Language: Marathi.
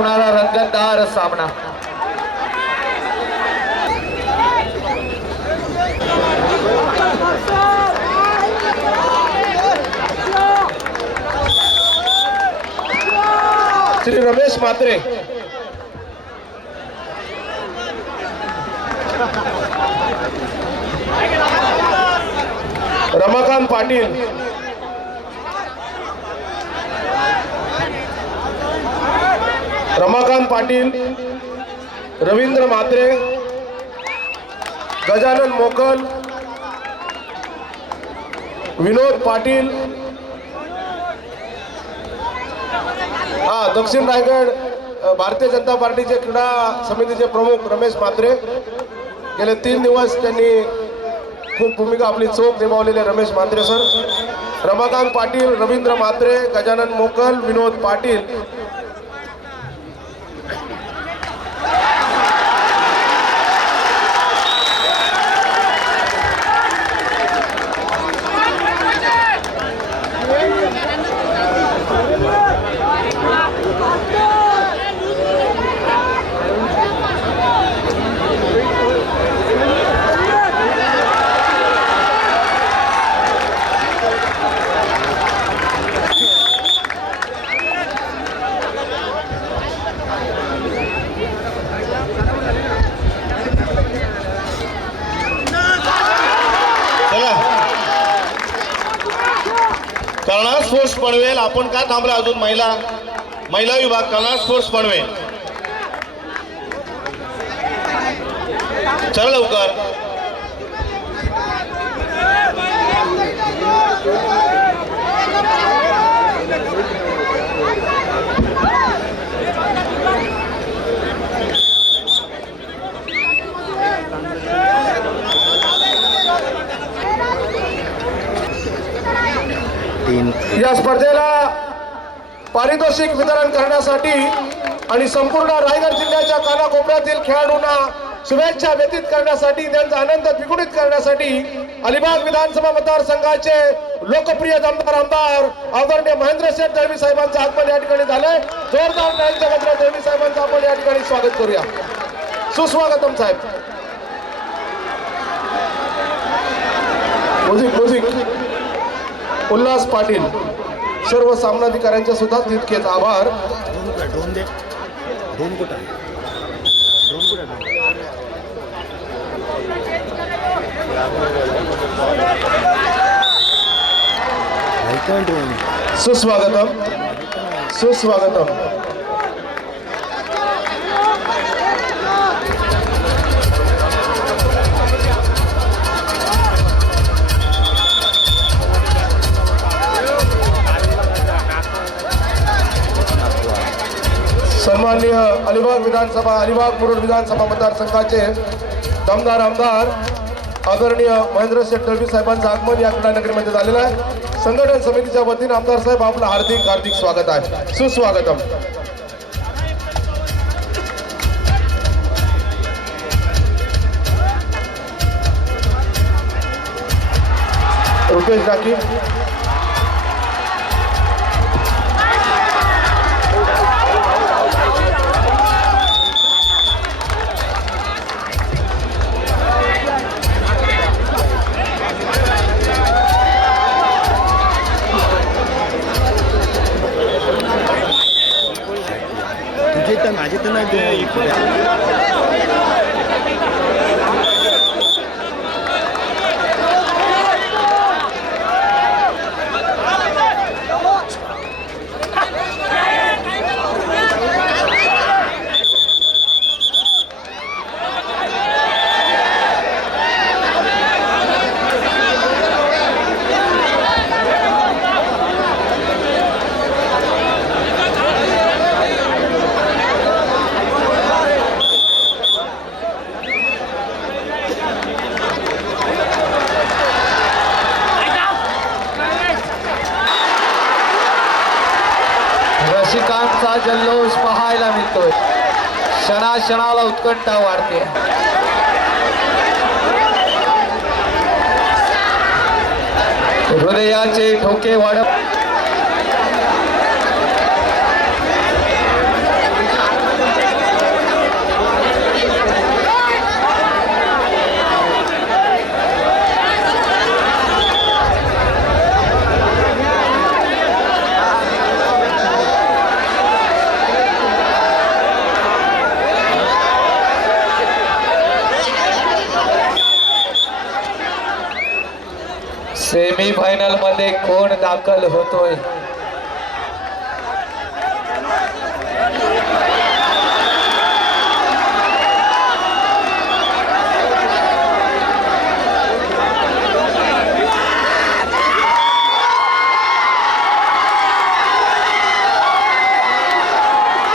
होणारा रंगतदार सामना श्री रमेश म्हात्रे रमाकांत पाटील. रमाकांत पाटील रवींद्र म्हात्रे गजानन मोकल विनोद पाटील हा दक्षिण रायगड भारतीय जनता पार्टीचे क्रीडा समितीचे प्रमुख रमेश म्हात्रे. गेले तीन दिवस त्यांनी खूप भूमिका आपली चोख निभावलेली रमेश म्हात्रे सर. रमाकांत पाटील रवींद्र म्हात्रे गजानन मोकल विनोद पाटील. स्पोर्ट्स पनवेल आपण का थांबला अजून महिला? महिला विभाग कर्णा स्पोर्ट्स पनवेल. चला लवकर. या स्पर्धेला पारितोषिक वितरण करण्यासाठी आणि संपूर्ण रायगड जिल्ह्याच्या कानाकोपऱ्यातील खेळाडूंना शुभेच्छा व्यतीत करण्यासाठी त्यांचा आनंद द्विगुणित करण्यासाठी अलिबाग विधानसभा मतदारसंघाचे लोकप्रिय दमदार आमदार आदरणीय महेंद्र शेठ दळवी साहेबांचं आगमन या ठिकाणी झालंय. जोरदार टाळीच्या गजरात दळवी साहेबांचं आपण या ठिकाणी स्वागत करूया. सुस्वागतम साहेब. Music music. उल्हास पाटील सर्व सामनाधिकाऱ्यांचे सुद्धा तितकेच आभार. सुस्वागतम. सुस्वागतम. माननीय अलिबाग विधानसभा अलिबाग मुरुड विधानसभा मतदारसंघाचे दमदार आमदार आदरणीय महेंद्र शेठ दळवी साहेबांचं आगमन या क्रीडानगरीमध्ये झालेलं आहे. संघटन समितीच्या वतीने आमदार साहेब आपलं हार्दिक हार्दिक स्वागत आहे. सुस्वागतम. रुपेश डाकी げてないと思うで。रसिकांचा जल्लोष पाहायला मिळतोय. क्षणाक्षणाला उत्कंठा वाढते. हृदयाचे ठोके वाढत सेमी फायनलमध्ये कोण दाखल होतोय?